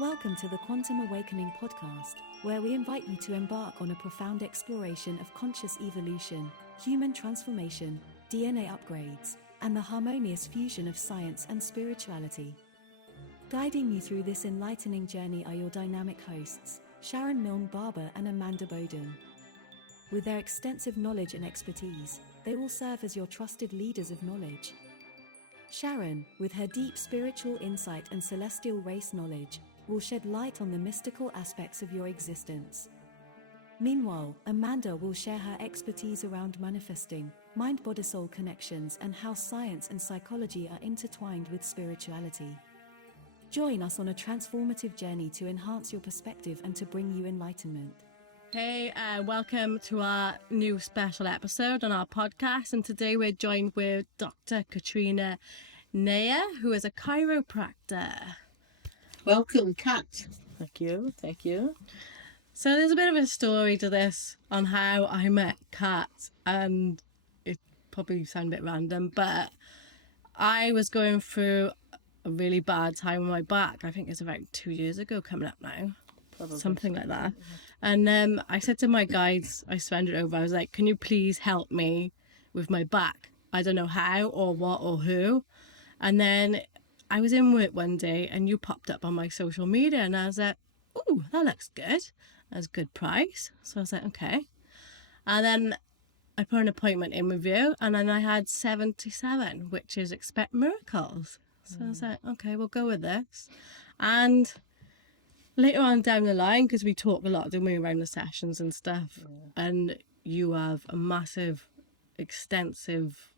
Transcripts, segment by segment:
Welcome to the Quantum Awakening podcast, where we invite you to embark on a profound exploration of conscious evolution, human transformation, DNA upgrades, and the harmonious fusion of science and spirituality. Guiding you through this enlightening journey are your dynamic hosts, Sharon Barbour and Amanda Bowden. With their extensive knowledge and expertise, they will serve as your trusted leaders of knowledge. Sharon, with her deep spiritual insight and celestial race knowledge, will shed light on the mystical aspects of your existence. Meanwhile, Amanda will share her expertise around manifesting, mind-body-soul connections, and how science and psychology are intertwined with spirituality. Join us on a transformative journey to enhance your perspective and to bring you enlightenment. Hey, welcome to our new special episode on our podcast, and today we're joined with Dr. Katrina Neyer, who is a chiropractor. Welcome, Kat. Thank you. So there's a bit of a story to this on how I met Kat, and it probably sounds a bit random, but I was going through a really bad time with my back. I think it's about 2 years ago coming up now. Probably. Something like that. And I said to my guides, I surrendered over, I was like, can you please help me with my back? I don't know how or what or who. And then I was in work one day and you popped up on my social media and I was like, ooh, that looks good. That's a good price. So I was like, okay. And then I put an appointment in with you and then I had 77, which is expect miracles. So I was like, okay, we'll go with this. And later on down the line, because we talk a lot, don't we, around the sessions and stuff, and you have a massive, extensive,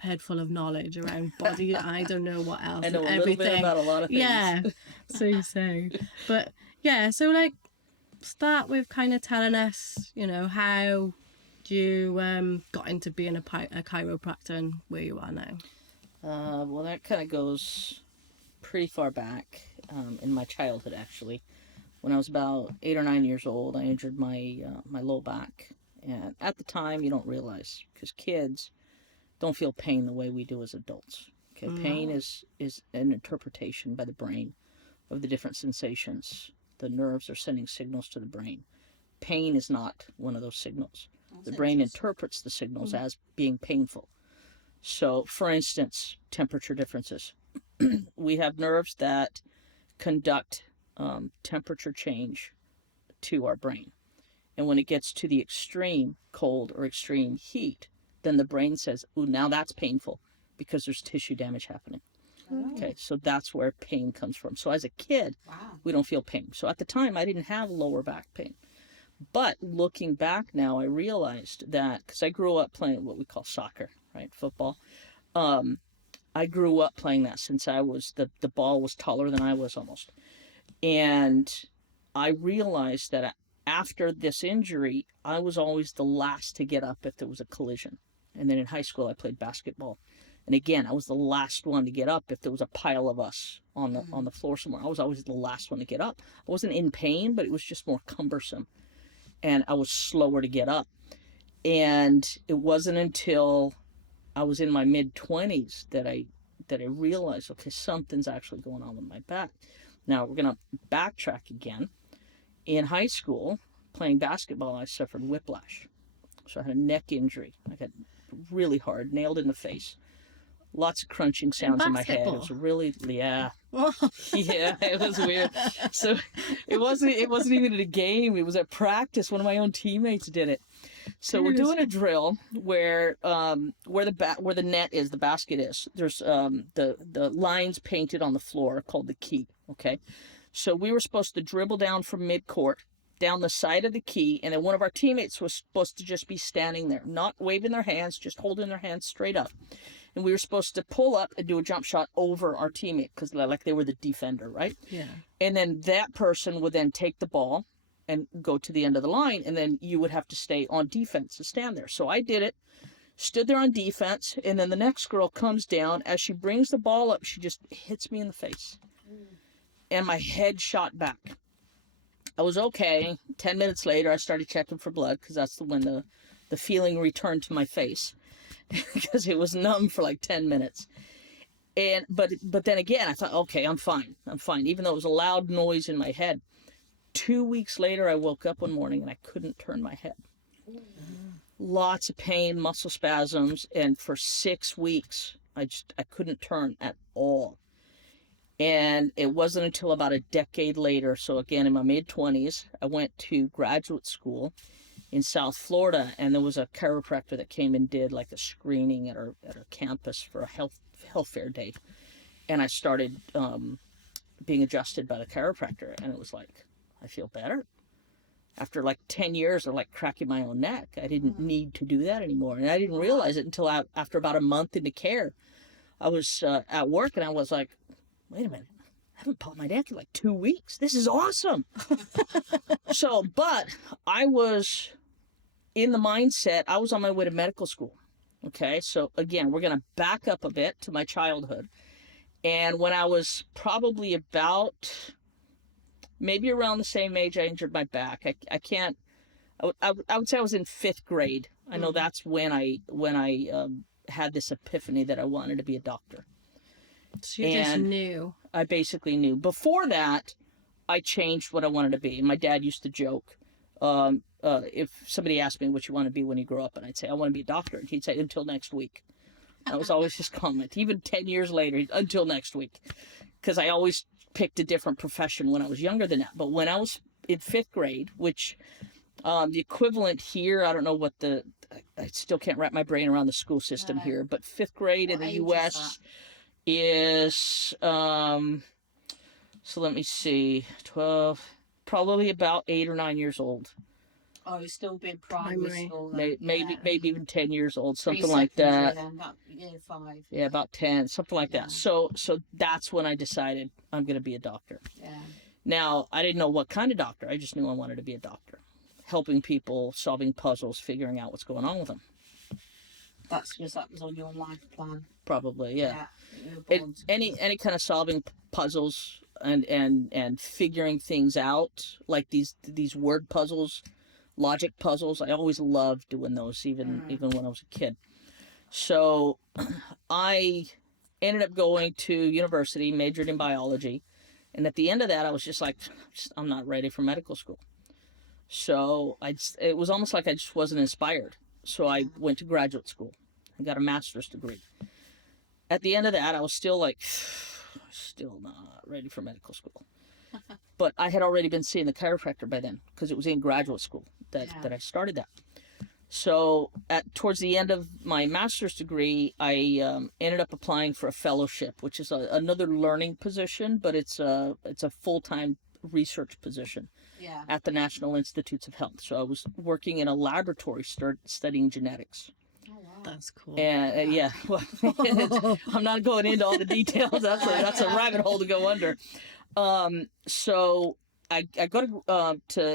head full of knowledge around body. I don't know what else. I know and a little bit about a lot of things. Yeah, so you say. But yeah, so start with kind of telling us, how you got into being a chiropractor and where you are now. Well, that kind of goes pretty far back in my childhood, actually. When I was about 8 or 9 years old, I injured my low back. And at the time, you don't realize, because kids don't feel pain the way we do as adults. Okay, pain is an interpretation by the brain of the different sensations. The nerves are sending signals to the brain. Pain is not one of those signals. The brain interprets the signals as being painful. So, for instance, temperature differences. We have nerves that conduct temperature change to our brain. And when it gets to the extreme cold or extreme heat, then the brain says, ooh, now that's painful because there's tissue damage happening. Okay, so that's where pain comes from. So as a kid, we don't feel pain. So at the time, I didn't have lower back pain. But looking back now, I realized that, because I grew up playing what we call soccer, right, football. I grew up playing that since I was, the ball was taller than I was almost. And I realized that after this injury, I was always the last to get up if there was a collision. And then in high school, I played basketball. And again, I was the last one to get up if there was a pile of us on the floor somewhere. I was always the last one to get up. I wasn't in pain, but it was just more cumbersome. And I was slower to get up. And it wasn't until I was in my mid-20s that I realized, okay, something's actually going on with my back. Now, we're going to backtrack again. In high school, playing basketball, I suffered whiplash. So I had a neck injury. I got really hard, nailed in the face. Lots of crunching sounds in my head. It was really, yeah. Yeah, it was weird. So it wasn't even at a game. It was at practice. One of my own teammates did it. So we're doing a drill where the net is, the basket is. There's the lines painted on the floor called the key. Okay, so we were supposed to dribble down from mid-court down the side of the key, and then one of our teammates was supposed to just be standing there, not waving their hands, just holding their hands straight up. And we were supposed to pull up and do a jump shot over our teammate because they were the defender, right? Yeah. And then that person would then take the ball and go to the end of the line, and then you would have to stay on defense and stand there. So I did it, stood there on defense, and then the next girl comes down. As she brings the ball up, she just hits me in the face. And my head shot back. I was okay. 10 minutes later, I started checking for blood because that's when the feeling returned to my face because it was numb for 10 minutes. But then again, I thought, okay, I'm fine. Even though it was a loud noise in my head. 2 weeks later, I woke up one morning and I couldn't turn my head. Lots of pain, muscle spasms, and for 6 weeks, I couldn't turn at all. And it wasn't until about a decade later, so again in my mid-20s, I went to graduate school in South Florida, and there was a chiropractor that came and did like a screening at our campus for a health fair day, and I started being adjusted by the chiropractor, and it was like, I feel better. After like 10 years of like cracking my own neck, I didn't need to do that anymore, and I didn't realize it until after about a month into care. I was at work, and I was like, wait a minute, I haven't pulled my neck in like 2 weeks. This is awesome. But I was in the mindset, I was on my way to medical school. Okay, so again, we're going to back up a bit to my childhood. And when I was probably about, maybe around the same age I injured my back. I would say I was in 5th grade. I know that's when I had this epiphany that I wanted to be a doctor. So you just knew. I basically knew. Before that, I changed what I wanted to be. My dad used to joke, if somebody asked me what you want to be when you grow up, and I'd say, I want to be a doctor, and he'd say, until next week. That was always his comment. Even 10 years later, until next week. Because I always picked a different profession when I was younger than that. But when I was in 5th grade, which the equivalent here, I don't know what I still can't wrap my brain around the school system here, but 5th grade in the U.S. is, so let me see, 12, probably about 8 or 9 years old. Oh, he's still been primary school. Maybe even 10 years old, something like that. Then, about year 5. Yeah, about 10, something like that. So that's when I decided I'm going to be a doctor. Yeah. Now, I didn't know what kind of doctor. I just knew I wanted to be a doctor. Helping people, solving puzzles, figuring out what's going on with them. That's because that was on your life plan. Probably, yeah. Any kind of solving puzzles and figuring things out, like these word puzzles, logic puzzles. I always loved doing those, even when I was a kid. So I ended up going to university, majored in biology, and at the end of that, I was just like, I'm not ready for medical school. So it was almost like I just wasn't inspired. So I went to graduate school and got a master's degree. At the end of that, I was still like, still not ready for medical school. But I had already been seeing the chiropractor by then, because it was in graduate school that I started that. So towards the end of my master's degree, I ended up applying for a fellowship, which is another learning position, but it's a full-time research position at the National Institutes of Health. So I was working in a laboratory studying genetics. Oh, wow. That's cool. And well, I'm not going into all the details. That's a rabbit hole to go under. So I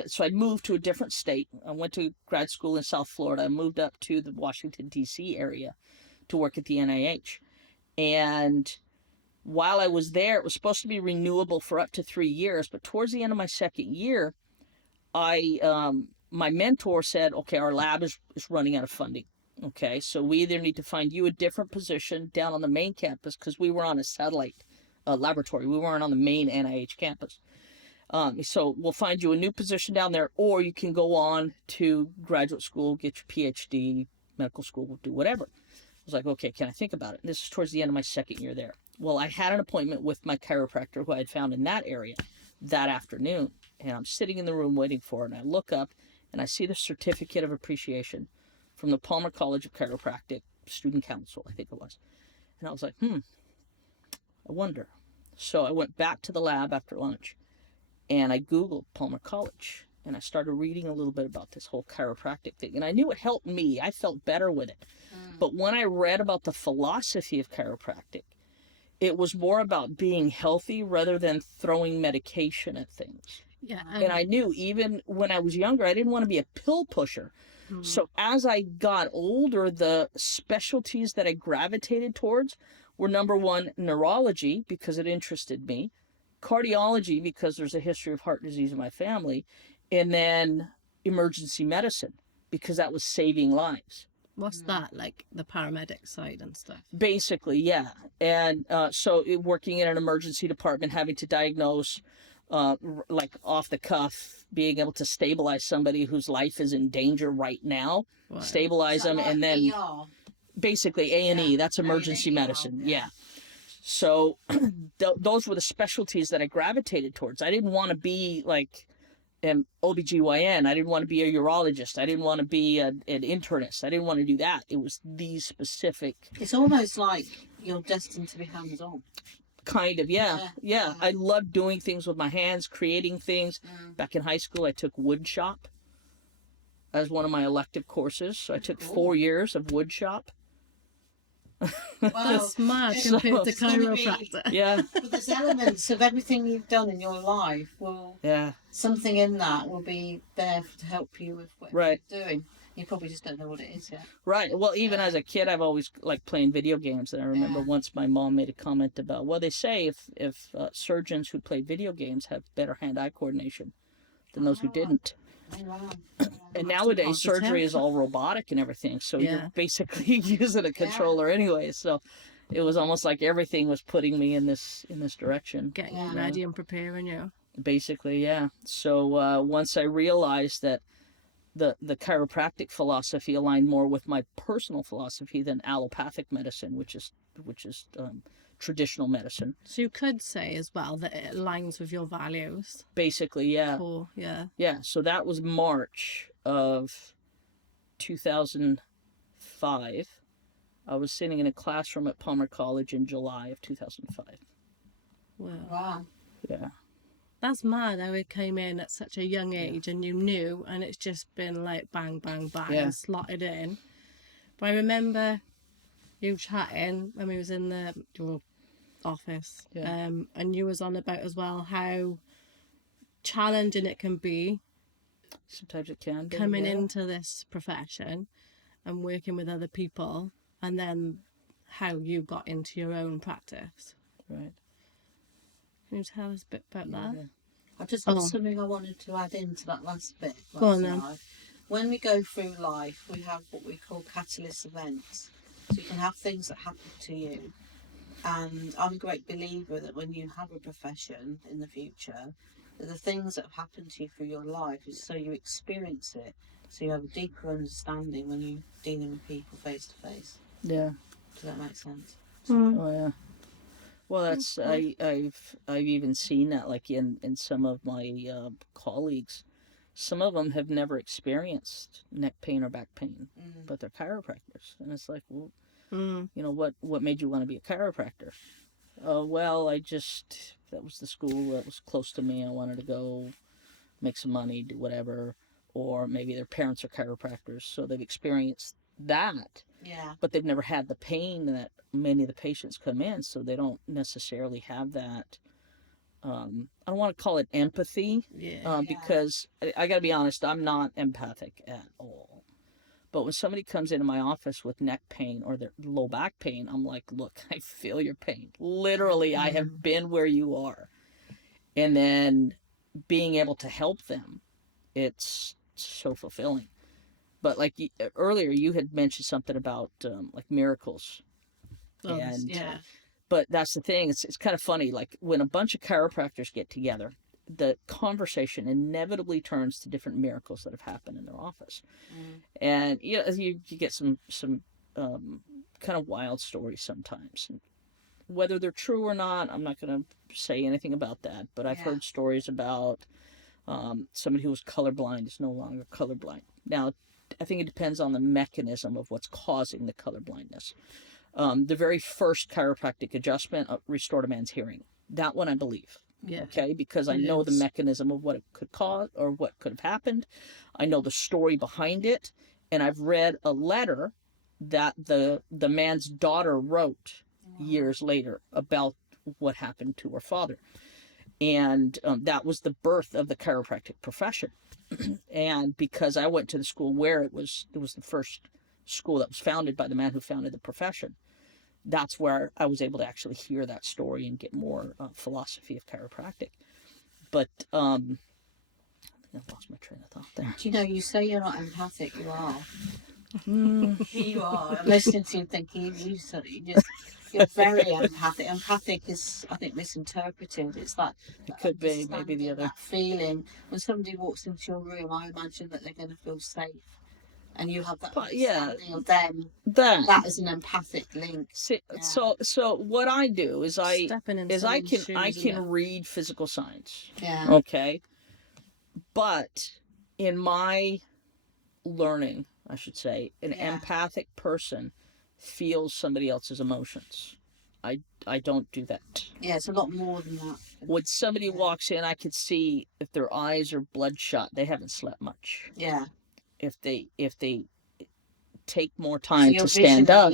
so I moved to a different state. I went to grad school in South Florida. I moved up to the Washington, D.C. area to work at the NIH. And while I was there, it was supposed to be renewable for up to 3 years. But towards the end of my second year, my mentor said, okay, our lab is running out of funding. Okay, so we either need to find you a different position down on the main campus, because we were on a satellite laboratory. We weren't on the main NIH campus. So we'll find you a new position down there, or you can go on to graduate school, get your PhD, medical school, do whatever. I was like, okay, can I think about it? And this is towards the end of my second year there. Well, I had an appointment with my chiropractor who I had found in that area that afternoon. And I'm sitting in the room waiting for her, and I look up and I see the certificate of appreciation from the Palmer College of Chiropractic Student Council, I think it was. And I was like, I wonder. So I went back to the lab after lunch, and I Googled Palmer College, and I started reading a little bit about this whole chiropractic thing. And I knew it helped me. I felt better with it. But when I read about the philosophy of chiropractic, it was more about being healthy rather than throwing medication at things. Yeah. And I knew even when I was younger, I didn't want to be a pill pusher. So as I got older, the specialties that I gravitated towards were, number one, neurology, because it interested me, cardiology, because there's a history of heart disease in my family, and then emergency medicine, because that was saving lives. What's that, like the paramedic side and stuff? Basically, yeah. And working in an emergency department, having to diagnose, like off the cuff, being able to stabilize somebody whose life is in danger right now, Wow. stabilize them, like and then ER? basically A&E, Yeah, that's emergency A&E, medicine, yeah. yeah. So those were the specialties that I gravitated towards. I didn't want to be like an OBGYN. I didn't want to be a urologist. I didn't want to be an internist. I didn't want to do that. It was these specific. It's almost like you're destined to be hands-on. Kind of, yeah. I loved doing things with my hands, creating things. Back in high school, I took wood shop as one of my elective courses. So I took 4 years of wood shop. That's mad compared to it's gonna be- chiropractor. Yeah, But there's elements of everything you've done in your life yeah, something in that will be there to help you with what Right. you're doing. You probably just don't know what it is yet. right. Well, even as a kid, I've always liked playing video games. And I remember Yeah. once my mom made a comment about, well, they say if surgeons who play video games have better hand-eye coordination than those who didn't. Oh, wow. And nowadays, positive. surgery is all robotic and everything, so Yeah. you're basically using a controller anyway. So it was almost like everything was putting me in this direction. Getting you ready and preparing you. Basically, yeah. So once I realized that the chiropractic philosophy aligned more with my personal philosophy than allopathic medicine, which is traditional medicine. So you could say as well that it aligns with your values. Basically, yeah. Cool, yeah. Yeah, so that was March of 2005. I was sitting in a classroom at Palmer College in July of 2005. Wow. Wow. Yeah. That's mad how it came in at such a young age and you knew, and it's just been like bang, bang, bang and slotted in. But I remember you chatting when we was in your office, and you was on about as well how challenging it can be Sometimes it can be. coming into this profession and working with other people, and then how you got into your own practice. Right. Can you tell us a bit about that? Yeah. I just have something I wanted to add into that last bit. Go on then. When we go through life, we have what we call catalyst events. So you can have things that happen to you. And I'm a great believer that when you have a profession in the future, that the things that have happened to you through your life is so you experience it, so you have a deeper understanding when you're dealing with people face to face. Yeah. Does that make sense? Oh yeah. Well, that's I've even seen that like in some of my colleagues. Some of them have never experienced neck pain or back pain, but they're chiropractors, and it's like, well, you know, what made you want to be a chiropractor? Well, that was the school that was close to me. I wanted to go make some money, do whatever, or maybe their parents are chiropractors, so they've experienced that. Yeah. But they've never had the pain that many of the patients come in, so they don't necessarily have that. I don't want to call it empathy, because I got to be honest, I'm not empathic at all. But when somebody comes into my office with neck pain or their low back pain, I'm like, look, I feel your pain. Literally, I have been where you are. And then being able to help them, it's so fulfilling. But like earlier, you had mentioned something about like miracles. But that's the thing. It's kind of funny. Like when a bunch of chiropractors get together, the conversation inevitably turns to different miracles that have happened in their office. And you get some kind of wild stories sometimes. And whether they're true or not, I'm not going to say anything about that. But I've heard stories about somebody who was colorblind is no longer colorblind. Now, I think it depends on the mechanism of what's causing the colorblindness. The very first chiropractic adjustment restored a man's hearing. That one I believe. Yeah. Okay, because I know the mechanism of what it could cause or what could have happened. I know the story behind it, and I've read a letter that the man's daughter wrote years later about what happened to her father. And that was the birth of the chiropractic profession. And because I went to the school where it was the first school that was founded by the man who founded the profession, that's where I was able to actually hear that story and get more philosophy of chiropractic. But I think I lost my train of thought there. Do you know, you say you're not empathic, you are. You are. I'm listening to you thinking you're very empathic. Empathic is, I think, misinterpreted. It's that It could be maybe the other. that feeling when somebody walks into your room. I imagine that they're going to feel safe, and you have that understanding of them. That is an empathic link. See, so what I do is I can read physical signs. Yeah. Okay. But in my learning, I should say, an empathic person feels somebody else's emotions. I don't do that. Yeah, it's a lot more than that. When somebody walks in, I can see if their eyes are bloodshot, they haven't slept much. Yeah. If they take more time to stand up,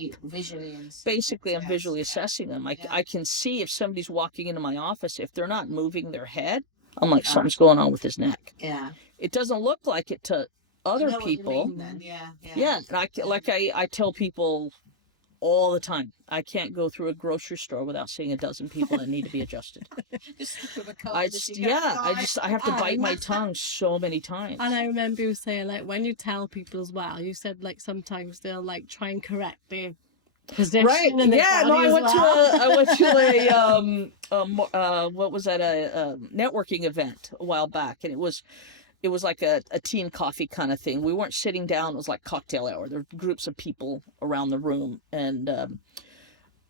basically I'm visually assessing them. I can see if somebody's walking into my office, if they're not moving their head, I'm like, something's going on with his neck. Yeah. It doesn't look like it to other people. Yeah, and I tell people all the time, I can't go through a grocery store without seeing a dozen people that need to be adjusted. I have to bite my tongue so many times. And I remember you saying, like, when you tell people as well, you said, like, sometimes they'll, like, try and correct their position. Right. Yeah. No, I went to a what was that? A networking event a while back, and it was like a tea and coffee kind of thing. We weren't sitting down. It was like cocktail hour. There were groups of people around the room. And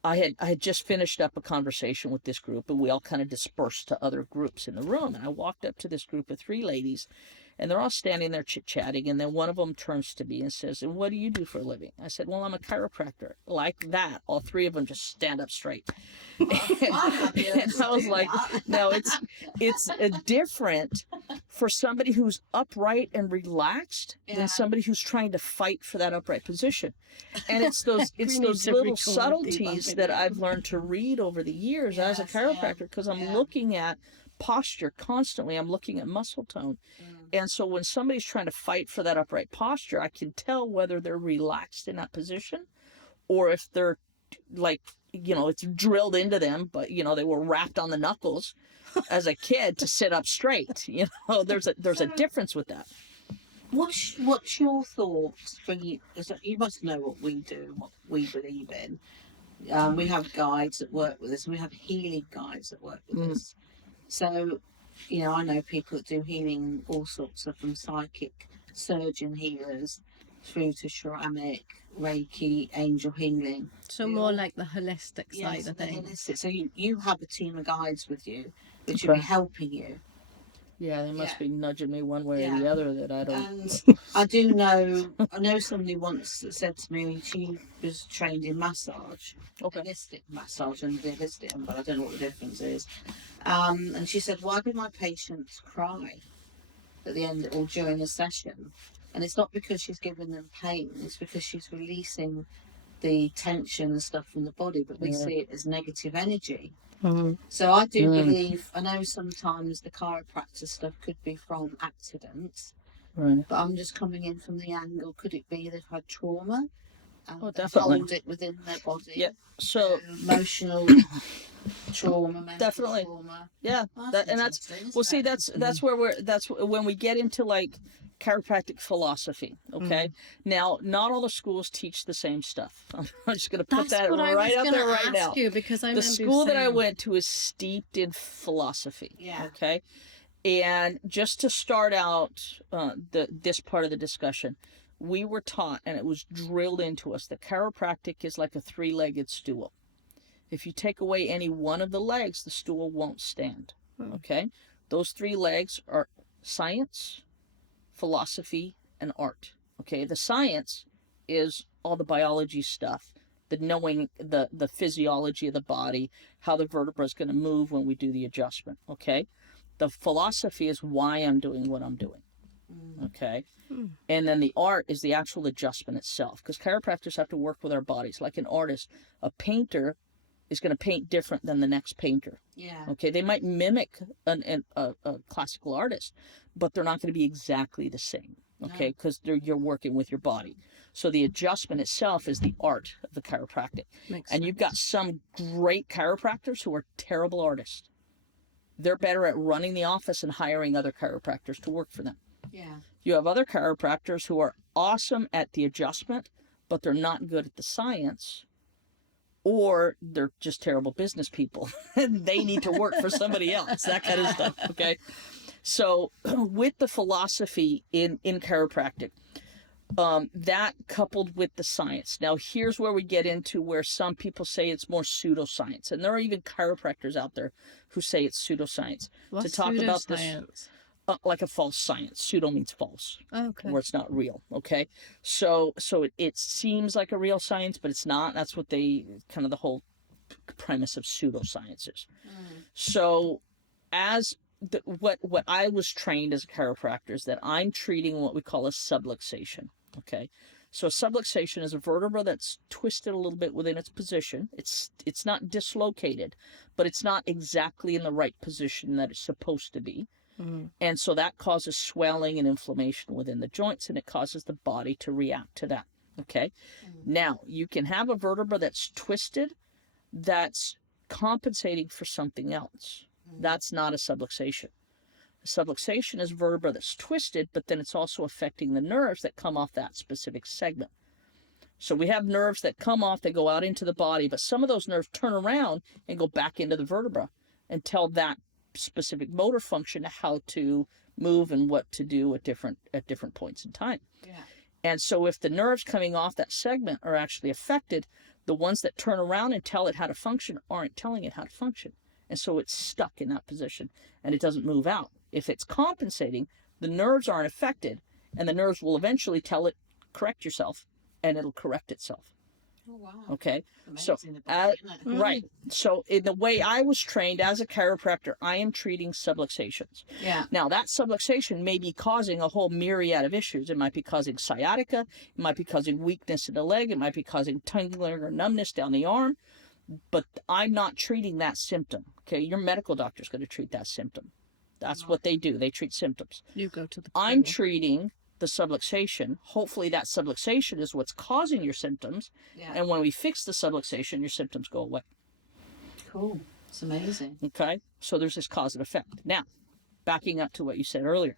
I had just finished up a conversation with this group, and we all kind of dispersed to other groups in the room. And I walked up to this group of 3 ladies, and they're all standing there chit-chatting. And then one of them turns to me and says, "And what do you do for a living?" I said, "Well, I'm a chiropractor." Like that, all 3 of them just stand up straight. And I was like, no, it's different for somebody who's upright and relaxed than somebody who's trying to fight for that upright position. And it's those little subtleties that I've learned to read over the years as a chiropractor, because I'm looking at posture constantly. I'm looking at muscle tone. And so when somebody's trying to fight for that upright posture, I can tell whether they're relaxed in that position or if they're like, it's drilled into them, but they were wrapped on the knuckles as a kid to sit up straight. There's a difference with that. What's your thoughts for you? Because you must know what we do, what we believe in. We have guides that work with us, and we have healing guides that work with us. So, I know people that do healing, all sorts of from psychic surgeon healers through to ceramic, Reiki, angel healing. So more like the holistic side of things. So you have a team of guides with you, which will be helping you. Yeah, they must be nudging me one way or the other that I don't. And I know somebody once that said to me she was trained in massage, holistic massage, and the holistic, but I don't know what the difference is. And she said, "Why do my patients cry at the end or during a session?" And it's not because she's giving them pain; it's because she's releasing the tension and stuff from the body, but we see it as negative energy. So I do believe, I know sometimes the chiropractor stuff could be from accidents, but I'm just coming in from the angle, could it be they've had trauma and definitely hold it within their body? Yeah. So emotional trauma, mental trauma. Yeah. That's when we get into like chiropractic philosophy. Okay. Now, not all the schools teach the same stuff. I'm just going to put that right out there right now. Because the school that I went to is steeped in philosophy. Yeah. Okay. And just to start out this part of the discussion, we were taught, and it was drilled into us, that chiropractic is like a 3-legged stool. If you take away any one of the legs, the stool won't stand. Okay? Those 3 legs are science, philosophy, and art. Okay? The science is all the biology stuff, the knowing the physiology of the body, how the vertebra is going to move when we do the adjustment. Okay? The philosophy is why I'm doing what I'm doing. Okay? And then the art is the actual adjustment itself, because chiropractors have to work with our bodies. Like an artist, a painter is going to paint different than the next painter. Yeah. Okay, they might mimic a classical artist, but they're not going to be exactly the same. Okay, because you're working with your body. So the adjustment itself is the art of the chiropractic. And you've got some great chiropractors who are terrible artists. They're better at running the office and hiring other chiropractors to work for them. Yeah. You have other chiropractors who are awesome at the adjustment, but they're not good at the science, or they're just terrible business people and they need to work for somebody else, that kind of stuff. Okay. So with the philosophy in chiropractic, that coupled with the science. Now, here's where we get into where some people say it's more pseudoscience, and there are even chiropractors out there who say it's pseudoscience. What's to talk about this, pseudoscience? like a false science. Pseudo means false, Okay. where it's not real. Okay, so it seems like a real science, but it's not. That's what they kind of the whole premise of pseudoscience is. So, as what I was trained as a chiropractor is that I'm treating what we call a subluxation. Okay, so a subluxation is a vertebra that's twisted a little bit within its position. It's not dislocated, but it's not exactly in the right position that it's supposed to be. And so that causes swelling and inflammation within the joints, and it causes the body to react to that. Okay, now you can have a vertebra that's twisted that's compensating for something else. That's not a subluxation. A subluxation is a vertebra that's twisted, but then it's also affecting the nerves that come off that specific segment. So we have nerves that come off, they go out into the body, but some of those nerves turn around and go back into the vertebra and tell that specific motor function how to move and what to do at different points in time. Yeah. And so if the nerves coming off that segment are actually affected, the ones that turn around and tell it how to function aren't telling it how to function. And so it's stuck in that position and it doesn't move out. If it's compensating, the nerves aren't affected, and the nerves will eventually tell it, correct yourself, and it'll correct itself. Oh, wow. Okay. Amazing, So, the body, isn't it? right. So in the way I was trained as a chiropractor, I am treating subluxations. Yeah. Now that subluxation may be causing a whole myriad of issues. It might be causing sciatica. It might be causing weakness in the leg. It might be causing tingling or numbness down the arm. But I'm not treating that symptom. Okay. Your medical doctor is going to treat that symptom. That's what they do. They treat symptoms. You go to the I'm clinic. treating the subluxation. Hopefully that subluxation is what's causing your symptoms. Yeah. And when we fix the subluxation, your symptoms go away. Cool. It's amazing. Okay? So there's this cause and effect. Now, backing up to what you said earlier.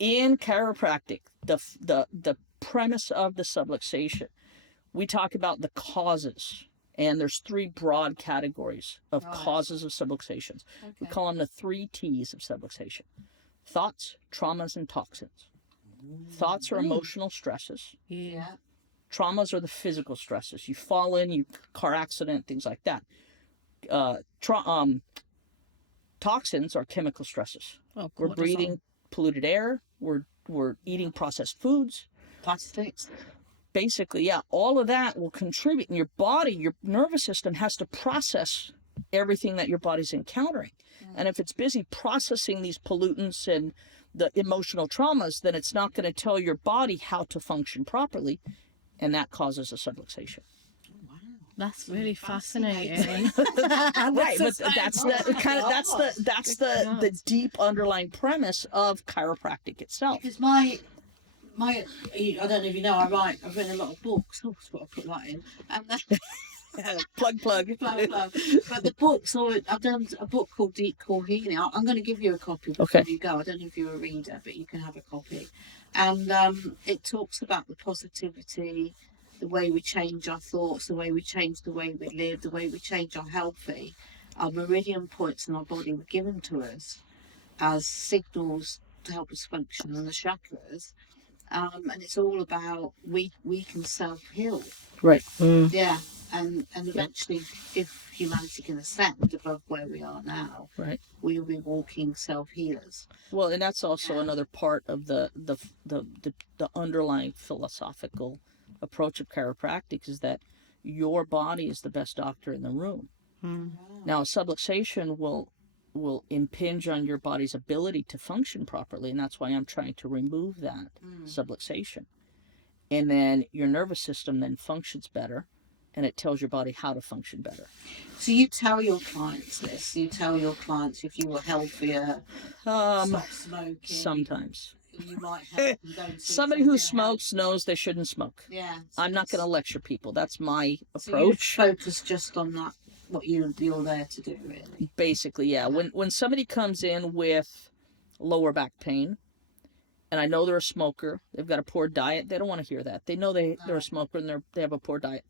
In chiropractic, the premise of the subluxation, we talk about the causes. And there's 3 broad categories of causes of subluxations. Okay. We call them the 3 T's of subluxation. Thoughts, traumas, and toxins. Thoughts are emotional stresses. Yeah. Traumas are the physical stresses. You fall in, you car accident, things like that. Toxins are chemical stresses. Oh, We're breathing polluted air. We're eating processed foods. Plastics. Basically, yeah, all of that will contribute. In your body, your nervous system has to process everything that your body's encountering. And if it's busy processing these pollutants and the emotional traumas, then it's not going to tell your body how to function properly, and that causes a subluxation. That's really fascinating. Right, but that's the deep underlying premise of chiropractic itself. Because my I don't know if you know, I've written a lot of books. Oh, that's what I put that in. And Plug. But the books, I've done a book called Deep Core Healing. I'm going to give you a copy before you go. I don't know if you're a reader, but you can have a copy. And it talks about the positivity, the way we change our thoughts, the way we change the way we live, the way we change our healthy. Our meridian points in our body were given to us as signals to help us function, and the chakras. And it's all about we can self-heal. Right. Yeah. And eventually, if humanity can ascend above where we are now, Right. we'll be walking self-healers. Well, and that's also another part of the underlying philosophical approach of chiropractic is that your body is the best doctor in the room. Now, a subluxation will impinge on your body's ability to function properly, and that's why I'm trying to remove that subluxation. And then your nervous system then functions better, and it tells your body how to function better. So you tell your clients this? You tell your clients if you were healthier, stop smoking? Sometimes. You might help them go to Somebody who smokes knows they shouldn't smoke. Yeah. So I'm not going to lecture people. That's my So you approach. focus just on that, what you're there to do, really. Basically, yeah. When somebody comes in with lower back pain, and I know they're a smoker, they've got a poor diet, they don't want to hear that. They know they're a smoker and they have a poor diet.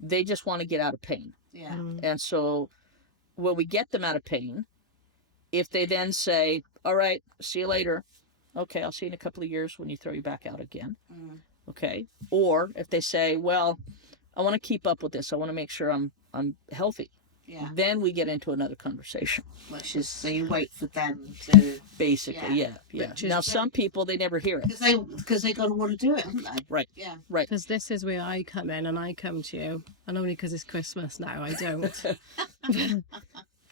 They just want to get out of pain. Yeah. And so when we get them out of pain, if they then say, all right, see you later. Okay, I'll see you in a couple of years when you throw you back out again. Okay. Or if they say, well, I want to keep up with this. I want to make sure I'm healthy. Yeah. Then we get into another conversation. Which is, so you wait for them to... Basically, yeah. Now, some people, they never hear it. Because they're going to want to do it, haven't they? Right. Yeah. Right. Because this is where I come in, and I come to you, and only because it's Christmas now, I don't.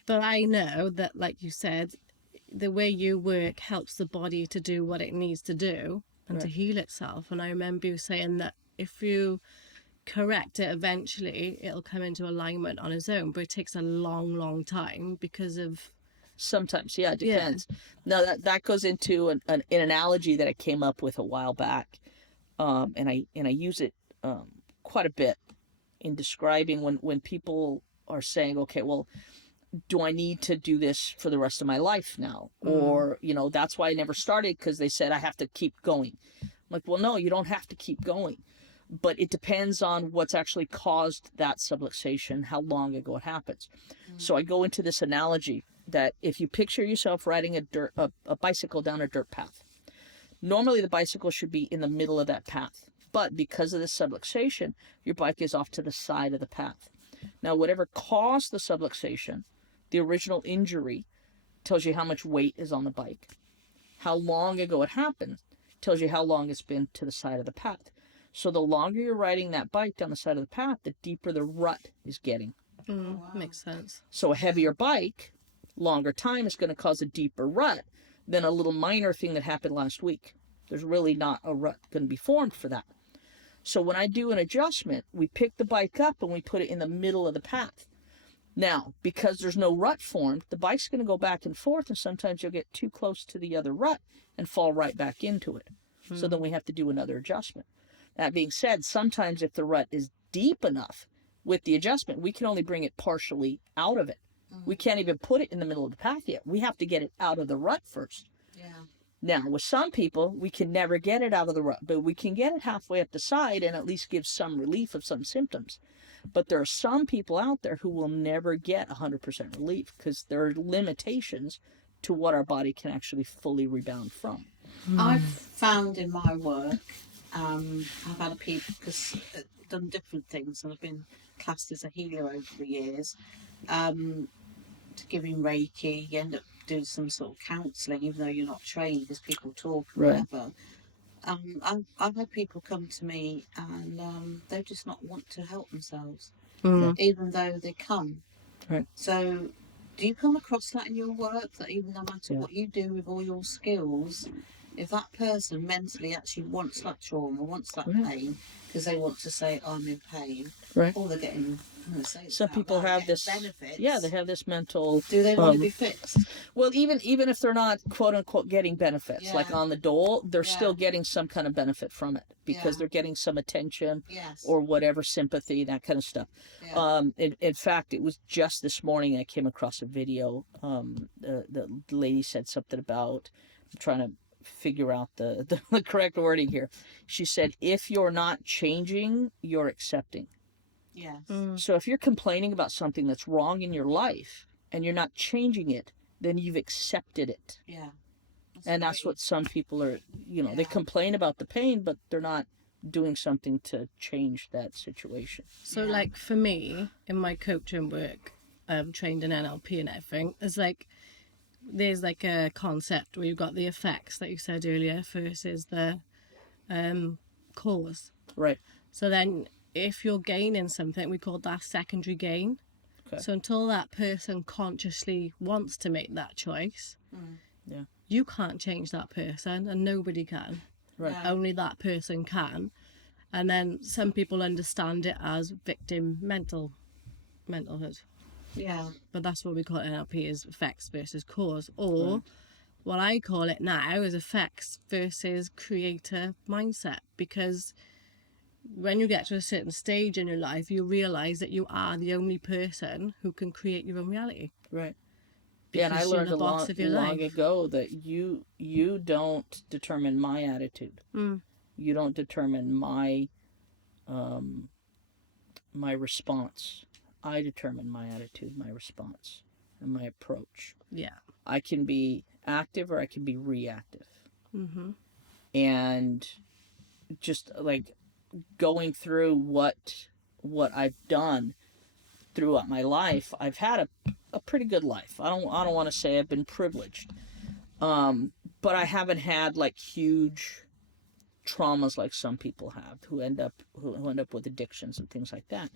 But I know that, like you said, the way you work helps the body to do what it needs to do and to heal itself. And I remember you saying that if you correct it, eventually it'll come into alignment on its own, but it takes a long time because of... Sometimes, yeah, it depends. Now, that goes into an analogy that I came up with a while back, and I use it quite a bit in describing when people are saying, okay, well, do I need to do this for the rest of my life now? Or, you know, that's why I never started, because they said I have to keep going. I'm like, well, no, you don't have to keep going. But it depends on what's actually caused that subluxation, how long ago it happens. So I go into this analogy that if you picture yourself riding a bicycle down a dirt path, normally the bicycle should be in the middle of that path. But because of the subluxation, your bike is off to the side of the path. Now, whatever caused the subluxation, the original injury, tells you how much weight is on the bike. How long ago it happened tells you how long it's been to the side of the path. So the longer you're riding that bike down the side of the path, the deeper the rut is getting. Makes sense. So a heavier bike, longer time, is going to cause a deeper rut than a little minor thing that happened last week. There's really not a rut going to be formed for that. So when I do an adjustment, we pick the bike up and we put it in the middle of the path. Now, because there's no rut formed, the bike's going to go back and forth, and sometimes you'll get too close to the other rut and fall right back into it. So then we have to do another adjustment. That being said, sometimes if the rut is deep enough with the adjustment, we can only bring it partially out of it. We can't even put it in the middle of the path yet. We have to get it out of the rut first. Yeah. Now, with some people, we can never get it out of the rut, but we can get it halfway up the side and at least give some relief of some symptoms. But there are some people out there who will never get 100% relief because there are limitations to what our body can actually fully rebound from. I've found in my work, I've had people, because I've done different things, and I've been classed as a healer over the years, to giving Reiki. You end up doing some sort of counselling, even though you're not trained, because people talk or whatever. I've had people come to me and they just not want to help themselves, even though they come. Right. So do you come across that in your work, that even no matter what you do with all your skills, if that person mentally actually wants that trauma, wants that pain, because they want to say, I'm in pain, or they're getting, some people have this benefits. Yeah, they have this mental. Do they want to be fixed? Well, even if they're not quote unquote getting benefits, like on the dole, they're still getting some kind of benefit from it because they're getting some attention or whatever, sympathy, that kind of stuff. In fact, it was just this morning I came across a video. The lady said something about, I'm trying to figure out the correct wording here. She said, if you're not changing, you're accepting. Yes. So if you're complaining about something that's wrong in your life and you're not changing it, then you've accepted it. Yeah. That's what some people are, they complain about the pain, but they're not doing something to change that situation. So like for me, in my coaching work, trained in NLP and everything, there's like a concept where you've got the effects that you said earlier versus the cause. Right. So then if you're gaining something, we call that secondary gain. Okay. So until that person consciously wants to make that choice, you can't change that person, and nobody can. Right. Only that person can. And then some people understand it as victim mentalhood. Yeah. But that's what we call it in NLP, is effects versus cause. Or what I call it now is effects versus creator mindset. Because when you get to a certain stage in your life, you realise that you are the only person who can create your own reality. Right. Yeah, and I because you're learned the a boss of your long life. ago that you don't determine my attitude. Mm. You don't determine um, my response. I determine my attitude, my response, and my approach. Yeah. I can be active or I can be reactive. Mm-hmm. And just like going through what I've done throughout my life, I've had a pretty good life. I don't want to say I've been privileged. But I haven't had like huge traumas like some people have who end up with addictions and things like that.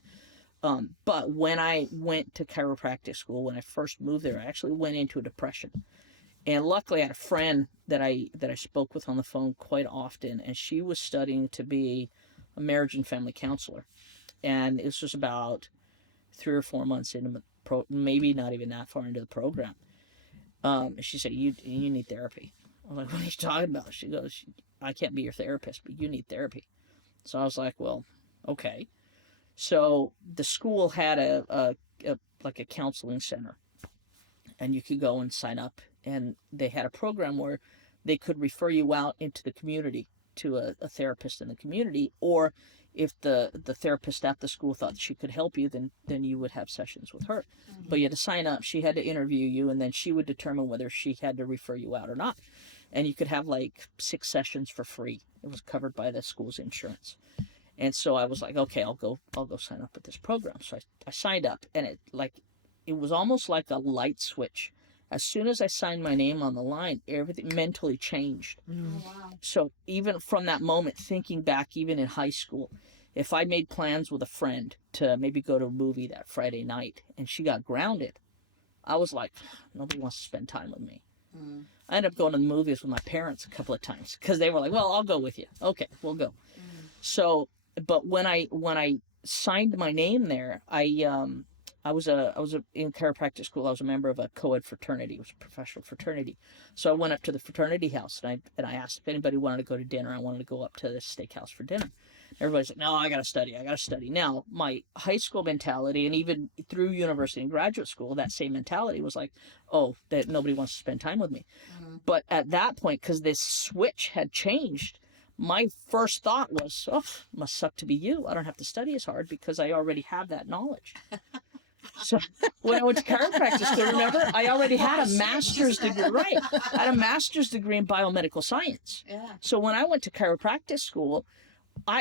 But when I went to chiropractic school, when I first moved there, I actually went into a depression. And luckily I had a friend that I spoke with on the phone quite often, and she was studying to be a marriage and family counselor. And this was about 3 or 4 months into the maybe not even that far into the program. She said, you need therapy. I was like, what are you talking about? She goes, I can't be your therapist, but you need therapy. So I was like, well, okay. So the school had a like a counseling center, and you could go and sign up, and they had a program where they could refer you out into the community to a therapist in the community, or if the therapist at the school thought she could help you, then you would have sessions with her. Mm-hmm. But you had to sign up, she had to interview you, and then she would determine whether she had to refer you out or not. And you could have like 6 sessions for free. It was covered by the school's insurance. And so I was like, okay, I'll go sign up at this program. So I signed up, and it was almost like a light switch. As soon as I signed my name on the line, everything mentally changed. Mm. Oh, wow. So even from that moment, thinking back, even in high school, if I made plans with a friend to maybe go to a movie that Friday night and she got grounded, I was like, nobody wants to spend time with me. Mm. I ended up going to the movies with my parents a couple of times because they were like, well, I'll go with you. Okay, we'll go. Mm. So, but when I signed my name there, I was in chiropractic school. I was a member of a co-ed fraternity. It was a professional fraternity. So I went up to the fraternity house, and I asked if anybody wanted to go to dinner. I wanted to go up to the steakhouse for dinner. Everybody's like, no, I got to study. Now, my high school mentality, and even through university and graduate school, that same mentality was like, oh, that nobody wants to spend time with me. Mm-hmm. But at that point, because this switch had changed, my first thought was, oh, must suck to be you. I don't have to study as hard because I already have that knowledge. So when I went to chiropractic school, remember, I already had a master's degree. Right. I had a master's degree in biomedical science. Yeah. So when I went to chiropractic school,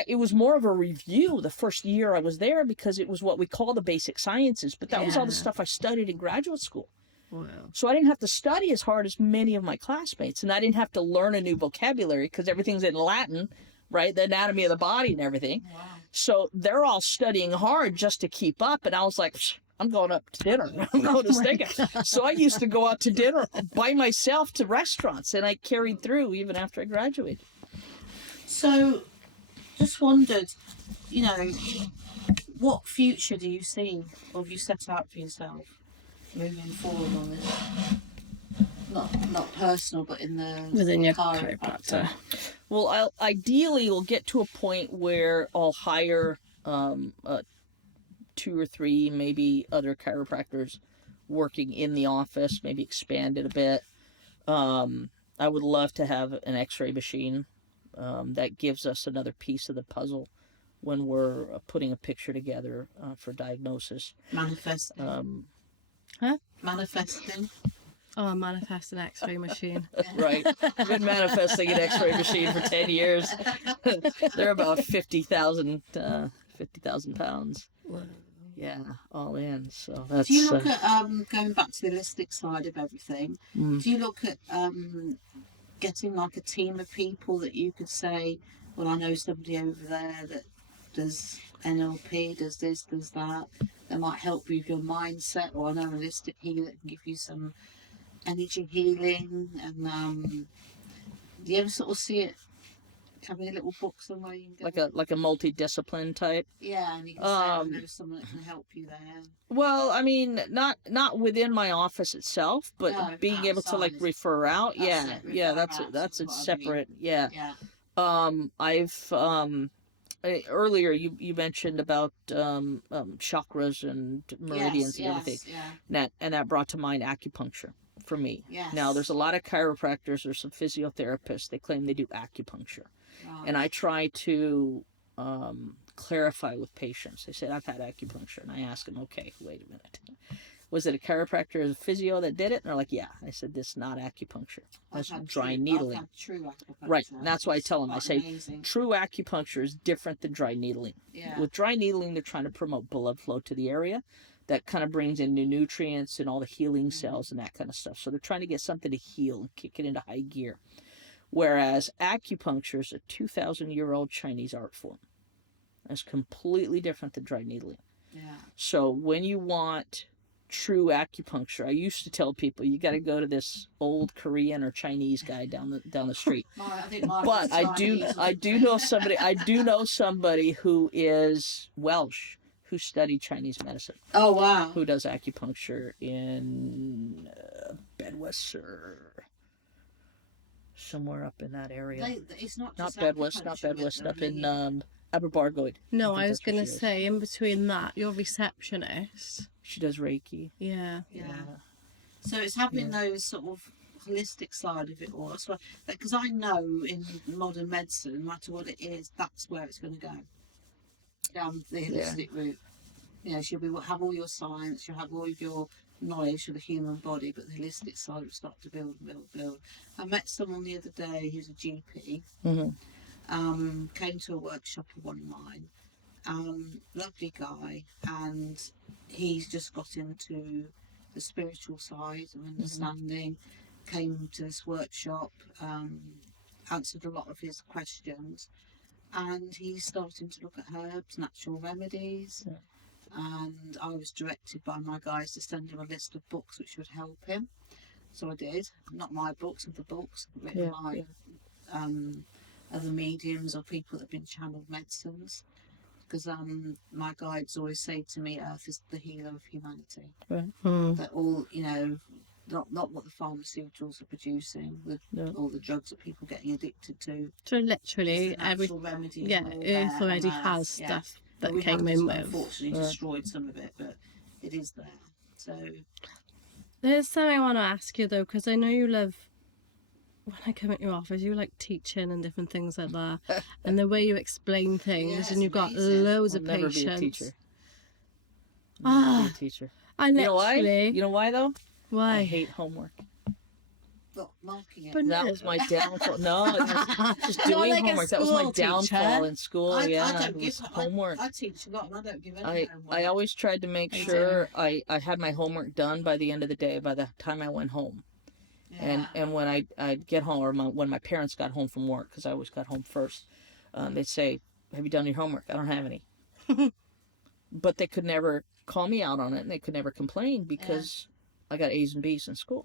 it was more of a review the first year I was there, because it was what we call the basic sciences, but that was all the stuff I studied in graduate school. Wow. So I didn't have to study as hard as many of my classmates, and I didn't have to learn a new vocabulary because everything's in Latin, right? The anatomy of the body and everything. Wow. So they're all studying hard just to keep up, and I was like, I'm going up to dinner. I'm going to steakhouse. So I used to go out to dinner by myself to restaurants, and I carried through even after I graduated. So, just wondered, what future do you see, or have you set out for yourself moving forward on this? Not personal, but within your chiropractor. Well, ideally, we'll get to a point where I'll hire 2 or 3 maybe other chiropractors working in the office, maybe expand it a bit. I would love to have an x-ray machine that gives us another piece of the puzzle when we're putting a picture together for diagnosis. Manifesting. Manifesting. Oh, manifest an x-ray machine. Right. I've been manifesting an x-ray machine for 10 years. They're about 50,000 pounds. Wow. Yeah, all in. So that's. Do you look at going back to the holistic side of everything? Do you look at getting like a team of people that you could say, well, I know somebody over there that does NLP, does this, does that might help you with your mindset, or I know a holistic healer that can give you some energy healing, and do you ever sort of see it having a little book somewhere you can go? Like a multidiscipline type? Yeah, and you can say, I know someone that can help you there. Well, I mean, not within my office itself, but being able to like refer out. That's a separate. Yeah. I've earlier you mentioned about chakras and meridians and everything. Yeah. And that brought to mind acupuncture. for me. Yes. Now, there's a lot of chiropractors or some physiotherapists, they claim they do acupuncture. Right. And I try to clarify with patients. They said, I've had acupuncture. And I ask them, okay, wait a minute. Was it a chiropractor or a physio that did it? And they're like, yeah. I said, this is not acupuncture. That's dry needling. I've had true acupuncture. Right. And that's why I tell them, I say, amazing. true acupuncture is different than dry needling. Yeah. With dry needling, they're trying to promote blood flow to the area. That kind of brings in new nutrients and all the healing cells and that kind of stuff. So they're trying to get something to heal and kick it into high gear. Whereas acupuncture is a 2,000-year-old Chinese art form. That's completely different than dry needling. Yeah. So when you want true acupuncture, I used to tell people you got to go to this old Korean or Chinese guy down the street. But I do know somebody who is Welsh who studied Chinese medicine. Oh wow! Who does acupuncture in Bedwest or somewhere up in that area? It's not Bedwest, up in Aberbargoed. No, I was going to say, in between that, your receptionist. She does Reiki. Yeah. So it's having those sort of holistic side of it all. Because I know in modern medicine, no matter what it is, that's where it's going to go. Down the holistic route. You know, she'll have all your science, you'll have all of your knowledge of the human body, but the holistic side will start to build. I met someone the other day who's a GP. Mm-hmm. Came to a workshop of one of mine. Lovely guy, and he's just got into the spiritual side of understanding. Came to this workshop, answered a lot of his questions, and he's starting to look at herbs, natural remedies. And I was directed by my guys to send him a list of books which would help him. So I did. Not my books, of the books written by other mediums or people that have been channeled medicines. Because my guides always say to me, Earth is the healer of humanity. Right. That all, you know, not what the pharmaceuticals are producing, all the drugs that people are getting addicted to. So literally, Earth already has stuff that came in with. Unfortunately, destroyed some of it, but it is there. So there's something I want to ask you though, because I know you love. When I come at your office, you like teaching and different things like that, and the way you explain things, and you've got loads of patience. Never be a teacher. Ah, be a teacher. I literally. You know why though? Why? I hate homework. But marking it. But That was my downfall. No, just doing like a homework. That was my school downfall teacher. in school. I it don't was give homework. I teach a lot, and I don't give any homework. I always tried to make sure I had my homework done by the end of the day, by the time I went home. And when I'd get home, or when my parents got home from work, because I always got home first, they'd say, have you done your homework? I don't have any. But they could never call me out on it, and they could never complain because I got A's and B's in school.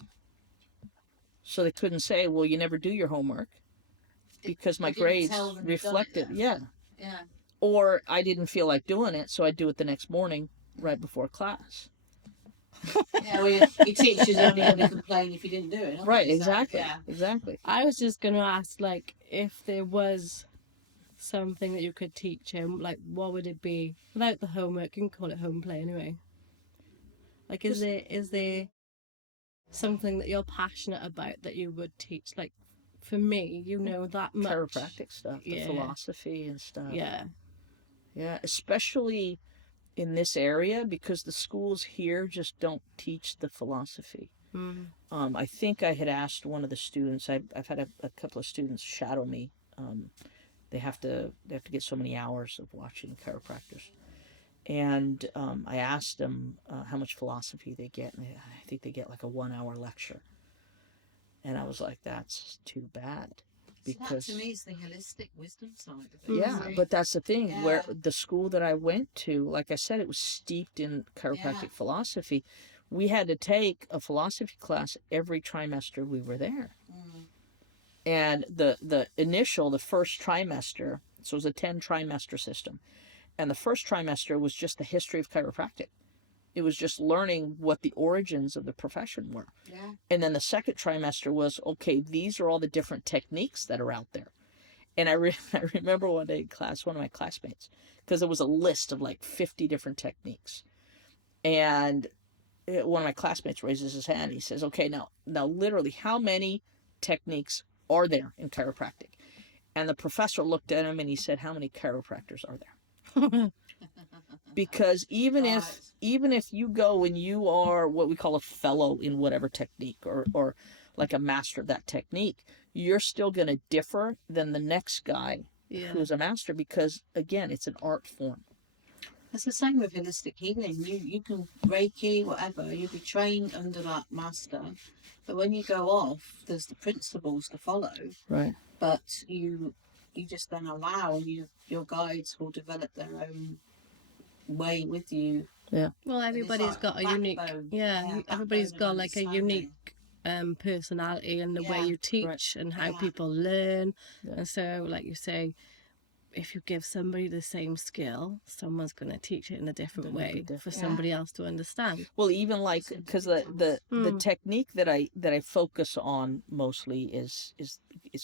So they couldn't say, well, you never do your homework, because my grades reflected. Yeah. Or I didn't feel like doing it, so I'd do it the next morning right before class. Well, your teacher's only going to complain if you didn't do it. Right, exactly. Exactly. I was just going to ask, like, if there was something that you could teach him, like, what would it be? Without the homework, you can call it home play anyway. Like, is there something that you're passionate about that you would teach? Like, for me, you know that much. Chiropractic stuff, the philosophy and stuff. Yeah. Yeah, especially in this area, because the schools here just don't teach the philosophy. I think I had asked one of the students, I've had a couple of students shadow me. They have to get so many hours of watching chiropractors. And I asked them how much philosophy they get, and I think they get like a 1-hour lecture. And I was like, that's too bad. Because that to me is the holistic wisdom side of it. Yeah, but that's the thing, where the school that I went to, like I said, it was steeped in chiropractic philosophy. We had to take a philosophy class every trimester we were there. And the first trimester, so it was a 10 trimester system, and the first trimester was just the history of chiropractic. It was just learning what the origins of the profession were. And then the second trimester was, okay, these are all the different techniques that are out there. And I remember one day in class, one of my classmates, because there was a list of like 50 different techniques. And one of my classmates raises his hand. He says, okay, now literally, how many techniques are there in chiropractic? And the professor looked at him and he said, how many chiropractors are there? Because even if you go and you are what we call a fellow in whatever technique, or like a master of that technique, you're still going to differ than the next guy who's a master, because again, it's an art form. It's the same with holistic healing. You can Reiki, whatever, you'll be trained under that master, but when you go off, there's the principles to follow. Right. But you just then allow, your guides will develop their own way with you. Yeah. Well, everybody's got a unique, everybody's got like a unique personality and the way you teach and how people learn. And so, like you say, if you give somebody the same skill, someone's going to teach it in a different way for somebody else to understand. Well, even like, because the technique that I focus on mostly is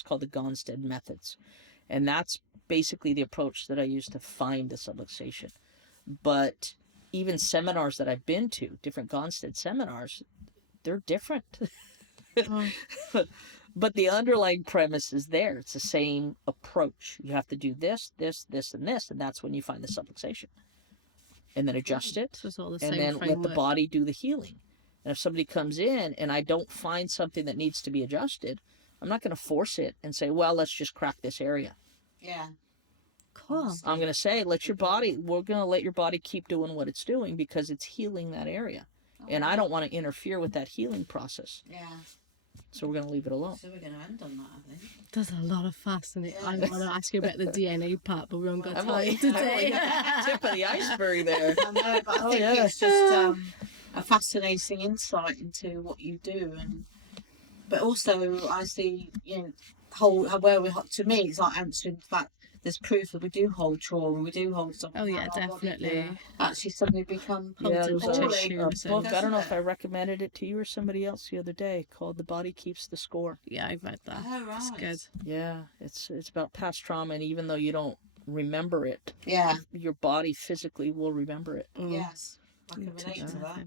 called the Gonstead methods, and that's basically the approach that I use to find the subluxation. But even seminars that I've been to, different Gonstead seminars, they're different. But the underlying premise is there. It's the same approach. You have to do this, this, this, and this, and that's when you find the subluxation. And then adjust it, So it's all the and same then framework. let the body do the healing. And if somebody comes in and I don't find something that needs to be adjusted, I'm not going to force it and say, well, let's just crack this area. Yeah. Cool. I'm going to say, we're going to let your body keep doing what it's doing because it's healing that area. And I don't want to interfere with that healing process. Yeah. So we're going to leave it alone. So we're going to end on that, I think. There's a lot of fascinating. I want to ask you about the DNA part, but we haven't got time Tip of the iceberg there. I know, but I think it's just a fascinating insight into what you do, but also I see, to me it's like answering the fact there's proof that we do hold trauma, we do hold stuff. Oh yeah, definitely. Actually, suddenly become There's into a tissues book. and- I don't know if I recommended it to you or somebody else the other day, called "The Body Keeps the Score." Yeah, I've read that. Oh, right. It's good. Yeah, it's about past trauma, and even though you don't remember it, Yeah. your body physically will remember it. Yes. I can relate to that.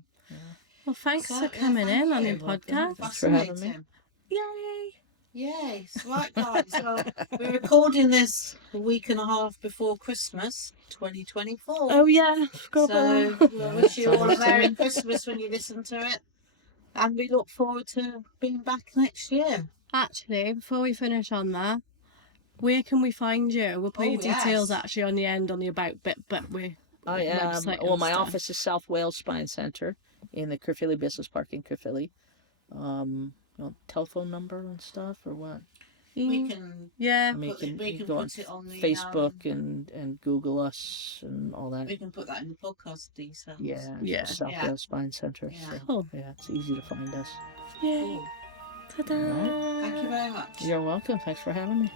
Well, thanks So, for coming in on your welcome. podcast. Thanks for having me. Fascinating. Yay! Yes, right guys. Well, we're recording this a week and a half before Christmas 2024. Oh yeah, forgot So about that. we'll wish you all a Merry Christmas when you listen to it. And we look forward to being back next year. Actually, before we finish on that, where can we find you? We'll put your details actually on the end on the about bit, but I am. website Well, and my stuff. office is South Wales Spinal Centre in the Caerphilly Business Park in Caerphilly. Telephone number and stuff, or what? We can Yeah. I mean, put it- you we can can go on put it on the, Facebook and Google us and all that. we can put that in the podcast details. Yeah. South Yeah. Wales Spine Centre. Yeah. So, Cool. yeah, it's easy to find us. Yay. Cool. Ta-da. All Thank you very much. You're welcome. Thanks for having me.